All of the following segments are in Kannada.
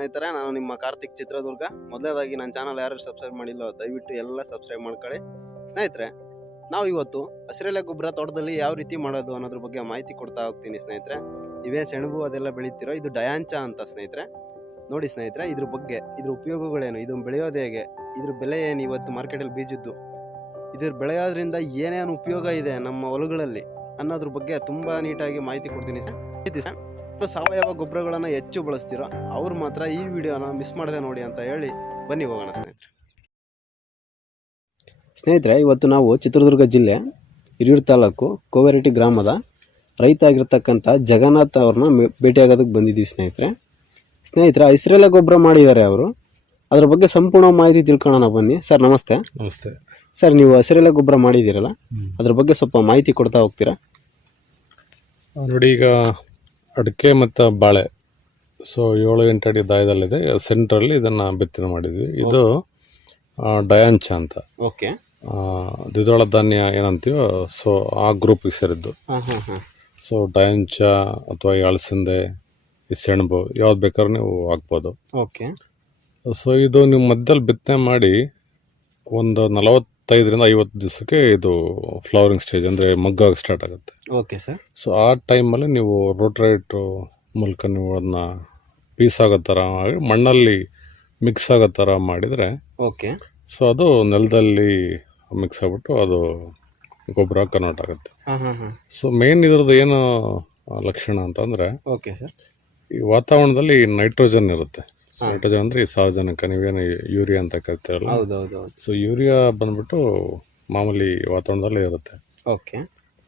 ಸ್ನೇಹಿತರೆ, ನಾನು ನಿಮ್ಮ ಕಾರ್ತಿಕ್ ಚಿತ್ರದುರ್ಗ. ಮೊದಲೇದಾಗಿ ನನ್ನ ಚಾನಲ್ ಯಾರು ಸಬ್ಸ್ಕ್ರೈಬ್ ಮಾಡಿಲ್ಲ, ದಯವಿಟ್ಟು ಎಲ್ಲ ಸಬ್ಸ್ಕ್ರೈಬ್ ಮಾಡ್ಕೊಳ್ಳಿ. ಸ್ನೇಹಿತರೆ, ನಾವು ಇವತ್ತು ಹಸಿರೆಲೆ ಗೊಬ್ಬರ ತೋಟದಲ್ಲಿ ಯಾವ ರೀತಿ ಮಾಡೋದು ಅನ್ನೋದ್ರ ಬಗ್ಗೆ ಮಾಹಿತಿ ಕೊಡ್ತಾ ಹೋಗ್ತೀನಿ ಸ್ನೇಹಿತರೆ. ಇವೇ ಸೆಣಬು ಅದೆಲ್ಲ ಬೆಳೀತಿರೋ, ಇದು ಡಯಾಂಚ ಅಂತ ಸ್ನೇಹಿತರೆ. ನೋಡಿ ಸ್ನೇಹಿತರೆ, ಇದ್ರ ಬಗ್ಗೆ, ಇದ್ರ ಉಪಯೋಗಗಳೇನು, ಇದು ಬೆಳೆಯೋದು ಹೇಗೆ, ಇದ್ರ ಬೆಲೆ ಏನು ಇವತ್ತು ಮಾರ್ಕೆಟಲ್ಲಿ ಬೀಜದ್ದು, ಇದ್ರ ಬೆಳೆಯೋದ್ರಿಂದ ಏನೇನು ಉಪಯೋಗ ಇದೆ ನಮ್ಮ ಹೊಲಗಳಲ್ಲಿ ಅನ್ನೋದ್ರ ಬಗ್ಗೆ ತುಂಬ ನೀಟಾಗಿ ಮಾಹಿತಿ ಕೊಡ್ತೀನಿ ಸರ್ ಸಾವಯವ ಗೊಬ್ಬರಗಳನ್ನು ಹೆಚ್ಚು ಬಳಸ್ತೀರೋ ಅವ್ರು ಮಾತ್ರ ಈ ವಿಡಿಯೋನ ಮಿಸ್ ಮಾಡದೆ ನೋಡಿ ಅಂತ ಹೇಳಿ ಬನ್ನಿ ಹೋಗೋಣ ಸ್ನೇಹಿತರೆ. ಸ್ನೇಹಿತರೆ ಇವತ್ತು ನಾವು ಚಿತ್ರದುರ್ಗ ಜಿಲ್ಲೆ ಹಿರಿಯೂರು ತಾಲೂಕು ಕೋವೆರಟಿ ಗ್ರಾಮದ ರೈತ ಆಗಿರ್ತಕ್ಕಂಥ ಜಗನ್ನಾಥ್ ಅವ್ರನ್ನ ಭೇಟಿಯಾಗೋದಕ್ಕೆ ಬಂದಿದ್ದೀವಿ ಸ್ನೇಹಿತರೆ. ಸ್ನೇಹಿತರೆ ಹೆಸರೆಲ್ಲ ಗೊಬ್ಬರ ಮಾಡಿದ್ದಾರೆ ಅವರು. ಅದ್ರ ಬಗ್ಗೆ ಸಂಪೂರ್ಣ ಮಾಹಿತಿ ತಿಳ್ಕೊಳ್ಳೋಣ ಬನ್ನಿ. ಸರ್ ನಮಸ್ತೆ. ನಮಸ್ತೆ. ಸರ್ ನೀವು ಹಸಿರೆಲ್ಲ ಗೊಬ್ಬರ ಮಾಡಿದ್ದೀರಲ್ಲ? ಅದ್ರ ಬಗ್ಗೆ ಸ್ವಲ್ಪ ಮಾಹಿತಿ ಕೊಡ್ತಾ ಹೋಗ್ತೀರಾ? ನೋಡಿ ಈಗ ಅಡಿಕೆ ಮತ್ತು ಬಾಳೆ. ಸೊ ಏಳು ಎಂಟು ಅಡಿ ದಾಯದಲ್ಲಿದೆ. ಸೆಂಟ್ರಲ್ಲಿ ಇದನ್ನು ಬಿತ್ತನೆ ಮಾಡಿದ್ವಿ. ಇದು ಡಯಾಂಚ ಅಂತ. ಓಕೆ ದ್ವಿದಳ ಧಾನ್ಯ ಏನಂತೀವೋ ಸೊ ಆ ಗ್ರೂಪಿಗೆ ಸೇರಿದ್ದು. ಸೊ ಡಯಾಂಚ ಅಥವಾ ಈ ಅಳಸಂದೆ ಈ ಸೆಣಬು ಯಾವ್ದು ಬೇಕಾದ್ರೂ ನೀವು ಹಾಕ್ಬೋದು. ಓಕೆ ಸೊ ಇದು ನೀವು ಮಧ್ಯದಲ್ಲಿ ಬಿತ್ತನೆ ಮಾಡಿ ಒಂದು ನಲವತ್ತೈದರಿಂದ ಐವತ್ತು ದಿವಸಕ್ಕೆ ಇದು ಫ್ಲವರಿಂಗ್ ಸ್ಟೇಜ್ ಅಂದರೆ ಮಗ್ಗ ಸ್ಟಾರ್ಟ್ ಆಗುತ್ತೆ. ಓಕೆ ಸರ್ ಸೊ ಆ ಟೈಮಲ್ಲಿ ನೀವು ರೋಟ್ರೈಟ್ ಮೂಲಕ ನೀವು ಅದನ್ನ ಪೀಸ್ ಆಗೋ ಥರ ಮಾಡಿ ಮಣ್ಣಲ್ಲಿ ಮಿಕ್ಸ್ ಆಗೋ ಥರ ಮಾಡಿದರೆ ಓಕೆ ಸೊ ಅದು ನೆಲದಲ್ಲಿ ಮಿಕ್ಸ್ ಆಗಿಬಿಟ್ಟು ಅದು ಗೊಬ್ಬರ ಕನ್ವರ್ಟ್ ಆಗುತ್ತೆ. ಹಾಂ ಹಾಂ ಹಾಂ. ಸೊ ಮೇನ್ ಇದ್ರದ್ದು ಏನು ಲಕ್ಷಣ ಅಂತಂದರೆ ಓಕೆ ಸರ್ ಈ ವಾತಾವರಣದಲ್ಲಿ ನೈಟ್ರೋಜನ್ ಇರುತ್ತೆ. ನೈಟ್ರೋಜನ್ ಅಂದರೆ ಈ ಸಾರಜನಕ ನೀವೇನು ಯೂರಿಯಾ ಅಂತ ಕರಿತೀರಲ್ಲ? ಸೊ ಯೂರಿಯಾ ಬಂದ್ಬಿಟ್ಟು ಮಾಮೂಲಿ ವಾತಾವರಣದಲ್ಲೇ ಇರುತ್ತೆ. ಓಕೆ.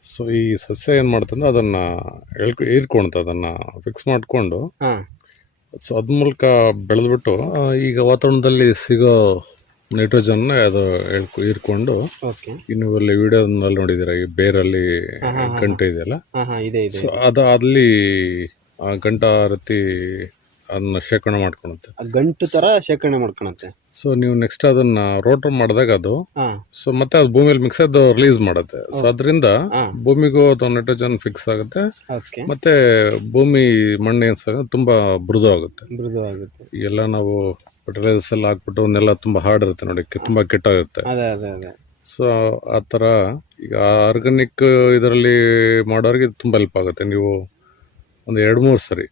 ಸೊ ಈ ಸಸ್ಯ ಏನು ಮಾಡ್ತಂದ್ರೆ ಅದನ್ನು ಎಳ್ಕೊ ಹೀರ್ಕೊಳುತ್ತೆ ಅದನ್ನು ಫಿಕ್ಸ್ ಮಾಡಿಕೊಂಡು ಸೊ ಅದ್ ಮೂಲಕ ಬೆಳೆದ್ಬಿಟ್ಟು ಈಗ ವಾತಾವರಣದಲ್ಲಿ ಸಿಗೋ ನೈಟ್ರೋಜನ್ ಅದು ಎಳ್ಕೊ ಹೀರ್ಕೊಂಡು ಓಕೆ. ಇನ್ನು ಅಲ್ಲಿ ವಿಡಿಯೋದಲ್ಲಿ ನೋಡಿದಿರ ಈ ಬೇರಲ್ಲಿ. ಗಂಟೆ ಇದೆಯಲ್ಲ? ಸೊ ಅದು ಅಲ್ಲಿ ಆ ಗಂಟ ರೀತಿ ಅದನ್ನ ಶೇಖರಣೆ ಮಾಡ್ಕೊಳುತ್ತೆ. ಆ ಗಂಟು ತರ ಶೇಖರಣೆ ಮಾಡ್ಕೊಳತ್ತೆ. ಸೊ ನೀವು ನೆಕ್ಸ್ಟ್ ಅದನ್ನ ರೋಟರ್ ಮಾಡಿದಾಗ ಅದು ಹಾಂ. ಸೊ ಮತ್ತೆ ಅದು ಭೂಮಿಯಲ್ಲಿ ಮಿಕ್ಸ್ ಅದು ರಿಲೀಸ್ ಮಾಡುತ್ತೆ. ಸೊ ಅದರಿಂದ ಭೂಮಿಗೂ ಅದು ನೈಟ್ರೋಜನ್ ಫಿಕ್ಸ್ ಆಗುತ್ತೆ. ಓಕೆ ಮತ್ತೆ ಭೂಮಿ ಮಣ್ಣು ಏನು ಸಹ ತುಂಬಾ ಮೃದು ಆಗುತ್ತೆ ಮೃದು ಆಗುತ್ತೆ ಎಲ್ಲ ನಾವು ಫರ್ಟಿಲೈಸರ್ಸ್ ಎಲ್ಲ ಹಾಕ್ಬಿಟ್ಟು ಅವನ್ನೆಲ್ಲ ತುಂಬಾ ಹಾರ್ಡ್ ಇರುತ್ತೆ ನೋಡಿ ಕೆ- ತುಂಬಾ ಕೆಟ್ಟ ಅದೇ ಅದೇ ಅದೇ. ಸೊ ಆ ಥರ ಈಗ ಆರ್ಗಾನಿಕ್ ಇದರಲ್ಲಿ ಮಾಡೋರಿಗೆ ತುಂಬಾ ಹೆಲ್ಪ್ ಆಗುತ್ತೆ. ನೀವು ಒಂದು ಎರಡು ಮೂರು ಸರಿ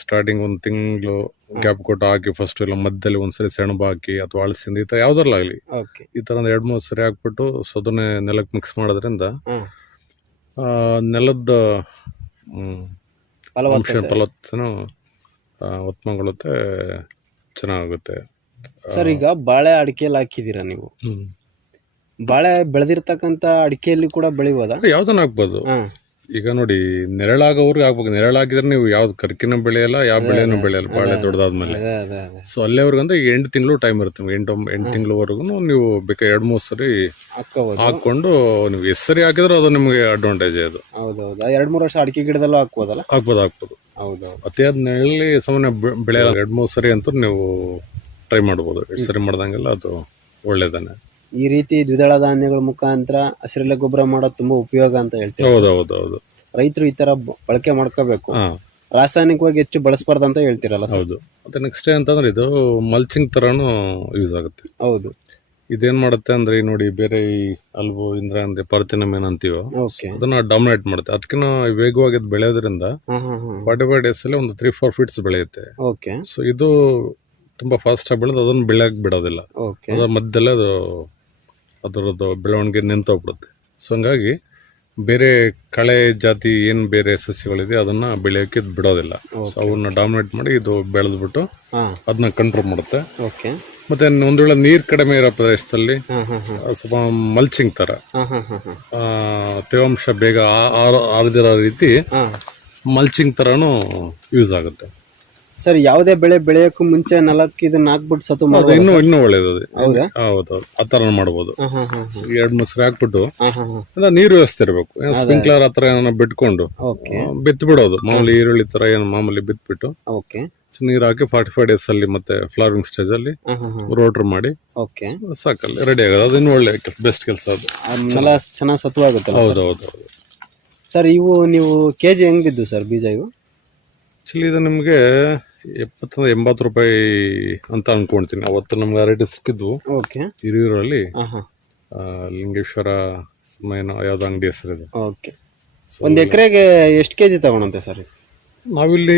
ಸ್ಟಾರ್ಟಿಂಗ್ ಒಂದು ತಿಂಗಳು ಗ್ಯಾಪ್ ಕೊಟ್ಟು ಹಾಕಿ ಫಸ್ಟ್ ಇಲ್ಲ ಮಧ್ಯದಲ್ಲಿ ಒಂದ್ಸರಿ ಸೆಣಬು ಹಾಕಿ ಅಥವಾ ಅಳಸಿಂದ ಈ ತರ ಯಾವ್ದ್ರಲ್ಲಾಗ್ಲಿ ಓಕೆ ಈ ತರ ಒಂದು ಎರಡು ಮೂರು ಸರಿ ಹಾಕ್ಬಿಟ್ಟು ಸೊ ಅದನ್ನೇ ನೆಲಕ್ಕೆ ಮಿಕ್ಸ್ ಮಾಡೋದ್ರಿಂದ ಆ, ನೆಲದ ಅಂಶ ಫಲವತ್ತತೆ ಫಲವತ್ತನು ಉತ್ತಮಗೊಳ್ಳುತ್ತೆ ಚೆನ್ನಾಗುತ್ತೆ. ಸರ್ ಈಗ ಬಾಳೆ ಅಡಿಕೆಯಲ್ಲಿ ಹಾಕಿದ್ದೀರಾ ನೀವು? ಹ್ಮ್. ಬಾಳೆ ಬೆಳೆದಿರ್ತಕ್ಕಂಥ ಅಡಿಕೆಯಲ್ಲಿ ಕೂಡ ಬೆಳಿಬೋದಾ? ಯಾವ್ದನ್ನ ಹಾಕ್ಬೋದು? ಹಾಂ ಈಗ ನೋಡಿ ನೆರಳಾಗೋರ್ಗೆ ಆಗ್ಬೇಕು. ನೆರಳಾಗಿದ್ರೆ ನೀವು ಯಾವ್ದು ಕರ್ಕಿನ ಬೆಳೆಯಲ್ಲ ಯಾವ ಬೆಳೆನೂ ಬೆಳೆಯಲ್ಲ ಬಾಳೆ ದೊಡ್ಡದಾದ್ಮೇಲೆ. ಸೊ ಅಲ್ಲಿವರೆಗೂ ಅಂದ್ರೆ ಈಗ ಎಂಟು ತಿಂಗಳು ಟೈಮ್ ಇರುತ್ತೆ ಎಂಟು ಎಂಟು ತಿಂಗಳವರೆಗೂ ನೀವು ಬೇಕಾ ಎರಡು ಮೂರು ಸರಿ ಹಾಕೊಂಡು ನೀವು ಎಷ್ಟು ಸರಿ ಹಾಕಿದ್ರೆ ಅದು ನಿಮಗೆ ಅಡ್ವಾಂಟೇಜ್ ಅದು. ಹೌದೌದು. ಎರಡು ಮೂರು ವರ್ಷ ಅಡಿಕೆ ಗಿಡದಲ್ಲೂ ಹಾಕ್ಬೋದಲ್ಲ? ಹಾಕ್ಬೋದು ಹಾಕ್ಬೋದು. ಹೌದು ಅತಿಯಾದ ನೆರಳಿ ಸಾಮಾನ್ಯ ಬೆಳೆಯಲ್ಲ ಎರಡು ಮೂರು ಸರಿ ಅಂತೂ ನೀವು ಟ್ರೈ ಮಾಡ್ಬೋದು. ಎಷ್ಟು ಸರಿ ಮಾಡ್ದಂಗೆಲ್ಲ ಅದು ಒಳ್ಳೇದಾನೆ. ಈ ರೀತಿ ದ್ವಿದಳ ಧಾನ್ಯಗಳ ಮುಖಾಂತರ ಹಸಿರೆಲೆ ಗೊಬ್ಬರ ಮಾಡೋದು ತುಂಬಾ ಉಪಯೋಗ ಅಂತ ಹೇಳ್ತೀವಿ. ಹೌದು ಹೌದು ಹೌದು ರೈತರು ಈ ತರ ಬ- ಬಳಕೆ ಮಾಡ್ಕೋಬೇಕು. ರಾಸಾಯನಿಕವಾಗಿ ಹೆಚ್ಚು ಬಳಸಬಾರ್ದು ಅಂತ ಹೇಳ್ತೀರಲ್ಲ ಸರ್? ಹೌದು. ಮತ್ತೆ ನೆಕ್ಸ್ಟ್ ಅಂತಂದ್ರೆ ಇದು ಮಲ್ಚಿಂಗ್ ತರಾನು ಯೂಸ್ ಆಗುತ್ತೆ. ಹೌದು. ಇದೇನ್ ಮಾಡುತ್ತೆ ಅಂದ್ರೆ ಈ ನೋಡಿ ಬೇರೆ ಈ ಅಲ್ಬು ಇಂದ್ರ ಅಂದ್ರೆ ಪರ್ತಿನಮ್ ಏನಂತೀವೋ ಓಕೆ ಅದನ್ನ ಡಾಮಿನೇಟ್ ಮಾಡುತ್ತೆ. ಅದಕ್ಕಿಂತ ವೇಗವಾಗಿ ಬೆಳೆಯೋದ್ರಿಂದ ಹಾ ಹಾ ಹಾ. ಫಾರ್ಟಿ ಫೈವ್ ಡೇಸ್ ಅಲ್ಲಿ ಒಂದು ತ್ರೀ ಫೋರ್ ಫೀಟ್ಸ್ ಬೆಳೆಯುತ್ತೆ. ಓಕೆ ಸೊ ಇದು ತುಂಬಾ ಫಾಸ್ಟ್ ಆಗಿ ಬೆಳೆದು ಅದನ್ನ ಬೆಳೆಯಕ್ ಬಿಡೋದಿಲ್ಲ. ಓಕೆ ಅದರ ಮಧ್ಯದಲ್ಲೇ ಅದು ಅದರದ್ದು ಬೆಳವಣಿಗೆ ನಿಂತೋಗ್ಬಿಡುತ್ತೆ. ಸೊ ಹಂಗಾಗಿ ಬೇರೆ ಕಳೆ ಜಾತಿ ಏನು ಬೇರೆ ಸಸ್ಯಗಳಿದೆ ಅದನ್ನ ಬೆಳೆಯೋಕೆ ಇದು ಬಿಡೋದಿಲ್ಲ. ಸೊ ಅವನ್ನ ಡಾಮಿನೇಟ್ ಮಾಡಿ ಇದು ಬೆಳೆದ್ಬಿಟ್ಟು ಹಾ. ಅದನ್ನ ಕಂಟ್ರೋಲ್ ಮಾಡುತ್ತೆ. ಓಕೆ ಮತ್ತೆ ಒಂದು ವೇಳೆ ನೀರು ಕಡಿಮೆ ಇರೋ ಪ್ರದೇಶದಲ್ಲಿ ಹಾ ಹಾ ಹಾ. ಸ್ವಲ್ಪ ಮಲ್ಚಿಂಗ್ ತರ ಹಾ ಹಾ ಹಾ ಹಾ. ಆ, ತೇವಾಂಶ ಬೇಗ ಆ- ಆ- ಆಗದಿರೋ ರೀತಿ ಹಾ. ಮಲ್ಚಿಂಗ್ ತರನು ಯೂಸ್ ಆಗುತ್ತೆ. ಸರ್ ಯಾವುದೇ ಬೆಳೆ ಬೆಳೆಯೋಕ್ಕೂ ಮುಂಚೆ ನಾಲ್ಕು ಇದನ್ನ ಹಾಕ್ಬಿಟ್ಟು ಸತು ಅದು ಇನ್ನೂ ಇನ್ನೂ ಒಳ್ಳೇದು ಅದು. ಹೌದಾ ಹೌದು ಆ ಥರ ಮಾಡ್ಬೋದು. ಹಾಂ ಹಾ ಹಾ ಹಾ. ಎರಡು ಮೂರು ಹಾಕ್ಬಿಟ್ಟು ಹಾಂ ಹಾಂ ಹಾ. ಅಂದ್ರೆ ನೀರು ವ್ಯವಸ್ಥೆ ಇರಬೇಕು. ಸ್ಪ್ರಿಂಕ್ಲರ್ ಹತ್ರ ಏನೋ ಬಿಟ್ಕೊಂಡು ಓಕೆ. ಬಿತ್ತು ಬಿಡೋದು ಮಾಮೂಲಿ ಈರುಳ್ಳಿ ತರ ಏನು ಮಾಮೂಲಿ ಬಿತ್ಬಿಟ್ಟು ಓಕೆ. ನೀರು ಹಾಕಿ ಫಾರ್ಟಿ ಫೈವ್ ಡೇಸ್ ಅಲ್ಲಿ ಮತ್ತೆ ಫ್ಲವರಿಂಗ್ ಸ್ಟೇಜ್ ಅಲ್ಲಿ ಹಾಂ ಹಾ ಹಾ. ರೋಟ್ರ್ ಮಾಡಿ ಓಕೆ. ಸಾಕಲ್ಲಿ ರೆಡಿ ಆಗೋದು. ಅದು ಇನ್ನೂ ಒಳ್ಳೆ ಕೆಲಸ ಬೆಸ್ಟ್ ಕೆಲಸ ಅದು. ನೆಲ ಚೆನ್ನಾಗಿ ಸತ್ವಾಗುತ್ತಲ್ಲ ಹೌದು ಹೌದು ಹೌದು. ಸರ್ ಇವು ನೀವು ಕೆ ಜಿ ಹೆಂಗ್ ಬಿದ್ದು ಸರ್ ಬೀಜ ಇವು? ಆಕ್ಚುಲಿ ಇದು ನಿಮಗೆ ಎಪ್ಪತ್ತರಿಂದ ಎಂಬತ್ತು ರೂಪಾಯಿ ಅಂತ ಅನ್ಕೊಂತೀನಿ ಅವತ್ತು ನಮ್ಗೆ ಆ ರೇಟ್ ಸಿಕ್ಕಿದ್ವು ಓಕೆ ಹಿರಿಯೂರಲ್ಲಿ ಹಾಂ ಆ, ಲಿಂಗೇಶ್ವರ ಯಾವ್ದು ಯಾವ್ದೋ ಅಂಗಡಿ ಹೆಸರಿದೆ ಓಕೆ ಒಂದು ಎಕರೆಗೆ ಎಷ್ಟು ಕೆ ಜಿ ತಗೊಳಂತೆ ಸರ್ ಇದು ನಾವಿಲ್ಲಿ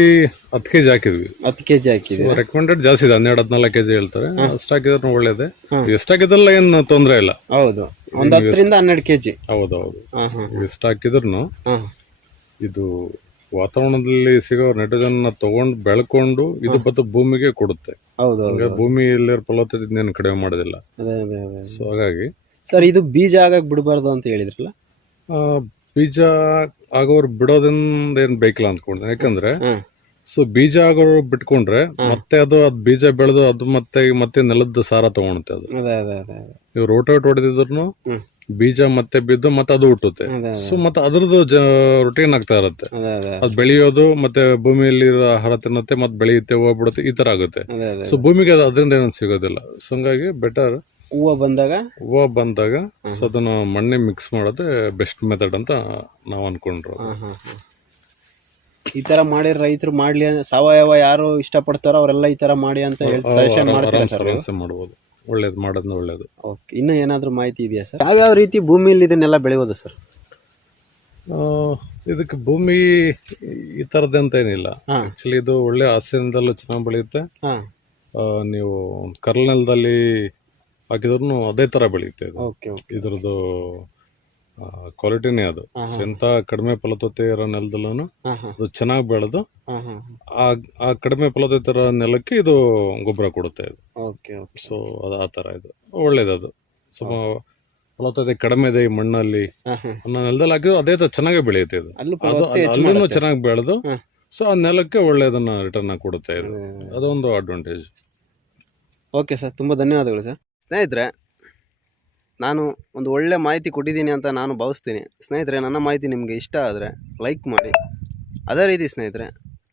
ಹತ್ತು ಕೆಜಿ ಹಾಕಿದ್ವಿ. ಹತ್ತು ಕೆ ಜಿ ಹಾಕಿದೆ ರೆಕಮೆಂಡೆಡ್ ಜಾಸ್ತಿ ಇದೆ. ಹನ್ನೆರಡು ಹದಿನಾಲ್ಕು ಕೆಜಿ ಹೇಳ್ತಾರೆ. ಅಷ್ಟು ಹಾಕಿದ್ರೆ ಒಳ್ಳೇದೇ. ಎಷ್ಟು ಹಾಕಿದ್ರಲ್ಲ ಏನು ತೊಂದರೆ ಇಲ್ಲ. ಹೌದು. ಒಂದು ಹತ್ತರಿಂದ ಹನ್ನೆರಡು ಕೆ ಜಿ ಹೌದೌದು. ಹಾಂ ಹಾಂ ಎಷ್ಟು ಹಾಕಿದ್ರು ಹಾಂ. ಇದು ವಾತಾವರಣದಲ್ಲಿ ಸಿಗೋ ನೈಟ್ರೋಜನ್ ತಗೊಂಡು ಬೆಳ್ಕೊಂಡು ಇದು ಬದ್ದು ಭೂಮಿಗೆ ಕೊಡುತ್ತೆ. ಹೌದು ಹಂಗೆ ಭೂಮಿಯಲ್ಲಿರೋ ಫಲವತ್ತತೆ ಕಡಿಮೆ ಮಾಡೋದಿಲ್ಲ. ಅದೇ ಅದೇ ಅದೇ ಸೊ ಹಾಗಾಗಿ ಸರ್ ಇದು ಬೀಜ ಆಗಕ್ಕೆ ಬಿಡಬಾರ್ದು ಅಂತ ಹೇಳಿದ್ರಲ್ಲ? ಆ, ಬೀಜ ಆಗೋರು ಬಿಡೋದ್ರಿಂದ ಏನು ಬೇಕಿಲ್ಲ ಅಂದ್ಕೊಂಡೆ. ಯಾಕಂದ್ರೆ ಹಾಂ ಸೊ ಬೀಜ ಆಗೋರು ಬಿಟ್ಕೊಂಡ್ರೆ ಮತ್ತೆ ಅದು ಅದ್ ಬೀಜ ಬೆಳೆದು ಅದು ಮತ್ತೆ ಮತ್ತೆ ನೆಲದ ಸಾರ ತಗೊಳುತ್ತೆ ಅದು. ಅದೇ ಅದೇ ಅದೇ ಅದೇ. ನೀವು ರೋಟೋಟ್ ಹೊಡೆದಿದ್ರು ಹ್ಮ್. ಬೀಜ ಮತ್ತೆ ಬಿದ್ದು ಮತ್ತೆ ಅದು ಹುಟ್ಟುತ್ತೆ. ಸೊ ಮತ್ತೆ ಅದ್ರದ್ದು ರೊಟೀನ್ ಆಗ್ತಾ ಇರುತ್ತೆ. ಅದ್ ಬೆಳೆಯೋದು ಮತ್ತೆ ಭೂಮಿಯಲ್ಲಿ ಆಹಾರ ತಿನ್ನುತ್ತೆ ಮತ್ತೆ ಬೆಳೆಯುತ್ತೆ ಹೋಗ್ಬಿಡುತ್ತೆ ಈ ತರ ಆಗುತ್ತೆ. ಸೊ ಭೂಮಿಗೆ ಅದು ಅದರಿಂದ ಏನೂ ಸಿಗೋದಿಲ್ಲ. ಸೊ ಹಂಗಾಗಿ ಬೆಟರ್ ಹೂವು ಬಂದಾಗ? ಹೂವು ಬಂದಾಗ ಸೊ ಅದನ್ನ ಮಣ್ಣೆ ಮಿಕ್ಸ್ ಮಾಡೋದೇ ಬೆಸ್ಟ್ ಮೆಥಡ್ ಅಂತ ನಾವು ಅನ್ಕೊಂಡ್ರು. ಈ ತರ ಮಾಡಿ ರೈತರು ಮಾಡ್ಲಿ ಸಾವಯವ ಯಾರು ಇಷ್ಟಪಡ್ತಾರೋ ಅವರೆಲ್ಲ ಈ ತರ ಮಾಡಿ ಅಂತ ಹೇಳಿ ಸಜೆಷನ್ ಮಾಡ್ತಾರೆ ಮಾಡ್ಬೋದು. ಒಳ್ಳೇದು ಮಾಡೋದು ಒಳ್ಳೇದು. ಓಕೆ ಇನ್ನೂ ಏನಾದರೂ ಮಾಹಿತಿ ಇದೆಯಾ ಸರ್? ಯಾವ್ಯಾವ ರೀತಿ ಭೂಮಿಯಲ್ಲಿ ಇದನ್ನೆಲ್ಲ ಬೆಳೆಯೋದು ಸರ್? ಆ, ಇದಕ್ಕೆ ಭೂಮಿ ಈ ಥರದ್ದು ಅಂತ ಏನಿಲ್ಲ. ಹಾಂ. ಆಕ್ಚುಲಿ ಇದು ಒಳ್ಳೆ ಹಸಿರಿನದಲ್ಲೂ ಚೆನ್ನಾಗಿ ಬೆಳೆಯುತ್ತೆ. ಹಾಂ. ಆ, ನೀವು ಕರ್ಲ್ ನೆಲದಲ್ಲಿ ಹಾಕಿದ್ರು ಅದೇ ಥರ ಬೆಳೆಯುತ್ತೆ ಇದು. ಓಕೆ ಓಕೆ ಇದ್ರದ್ದು ಕ್ವಾಲಿಟಿನೇ ಅದು. ಎಂತ ಕಡಿಮೆ ಫಲವತ್ತತೆ ಇರೋ ನೆಲದಲ್ಲೂ ಅದು ಚೆನ್ನಾಗಿ ಬೆಳೆದು ಆ ಆ ಕಡಿಮೆ ಫಲವತ್ತತೆ ಇರೋ ನೆಲಕ್ಕೆ ಇದು ಗೊಬ್ಬರ ಕೊಡುತ್ತೆ ಇದು. ಸೊ ಅದು ಆ ಥರ ಇದು. ಒಳ್ಳೇದದು. ಸ್ವಲ್ಪ ಫಲವತ್ತತೆ ಕಡಿಮೆ ಇದೆ ಈ ಮಣ್ಣಲ್ಲಿ. ಅನ್ನೋ ನೆಲದಲ್ಲಿ ಹಾಕಿದ್ರು ಅದೇ ತರ ಚೆನ್ನಾಗೇ ಬೆಳೆಯುತ್ತೆ ಇದು. ಅಲ್ಲೂ. ಚೆನ್ನಾಗಿ ಬೆಳೆದು. ಸೊ ಆ ನೆಲಕ್ಕೆ ಒಳ್ಳೆಯದನ್ನ ರಿಟರ್ನ್ ಕೊಡುತ್ತೆ ಇದು. ಅದೇ, ಅದೇ. ಅದೊಂದು ಅಡ್ವಾಂಟೇಜ್ ಓಕೆ ಸರ್ ತುಂಬ ಧನ್ಯವಾದಗಳು ಸರ್. ಸ್ನೇಹಿತರೆ ನಾನು ಒಂದು ಒಳ್ಳೆ ಮಾಹಿತಿ ಕೊಟ್ಟಿದ್ದೀನಿ ಅಂತ ನಾನು ಭಾವಿಸ್ತೀನಿ. ಸ್ನೇಹಿತರೆ, ನನ್ನ ಮಾಹಿತಿ ನಿಮಗೆ ಇಷ್ಟ ಆದರೆ ಲೈಕ್ ಮಾಡಿ. ಅದೇ ರೀತಿ ಸ್ನೇಹಿತರೆ,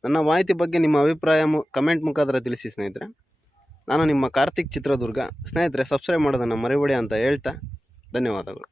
ನನ್ನ ಮಾಹಿತಿ ಬಗ್ಗೆ ನಿಮ್ಮ ಅಭಿಪ್ರಾಯ ಮು ಕಮೆಂಟ್ ಮುಖಾಂತರ ತಿಳಿಸಿ ಸ್ನೇಹಿತರೆ. ನಾನು ನಿಮ್ಮ ಕಾರ್ತಿಕ್ ಚಿತ್ರದುರ್ಗ. ಸ್ನೇಹಿತರೆ ಸಬ್ಸ್ಕ್ರೈಬ್ ಮಾಡೋದನ್ನು ಮರಿಬೇಡಿ ಅಂತ ಹೇಳ್ತಾ ಧನ್ಯವಾದಗಳು.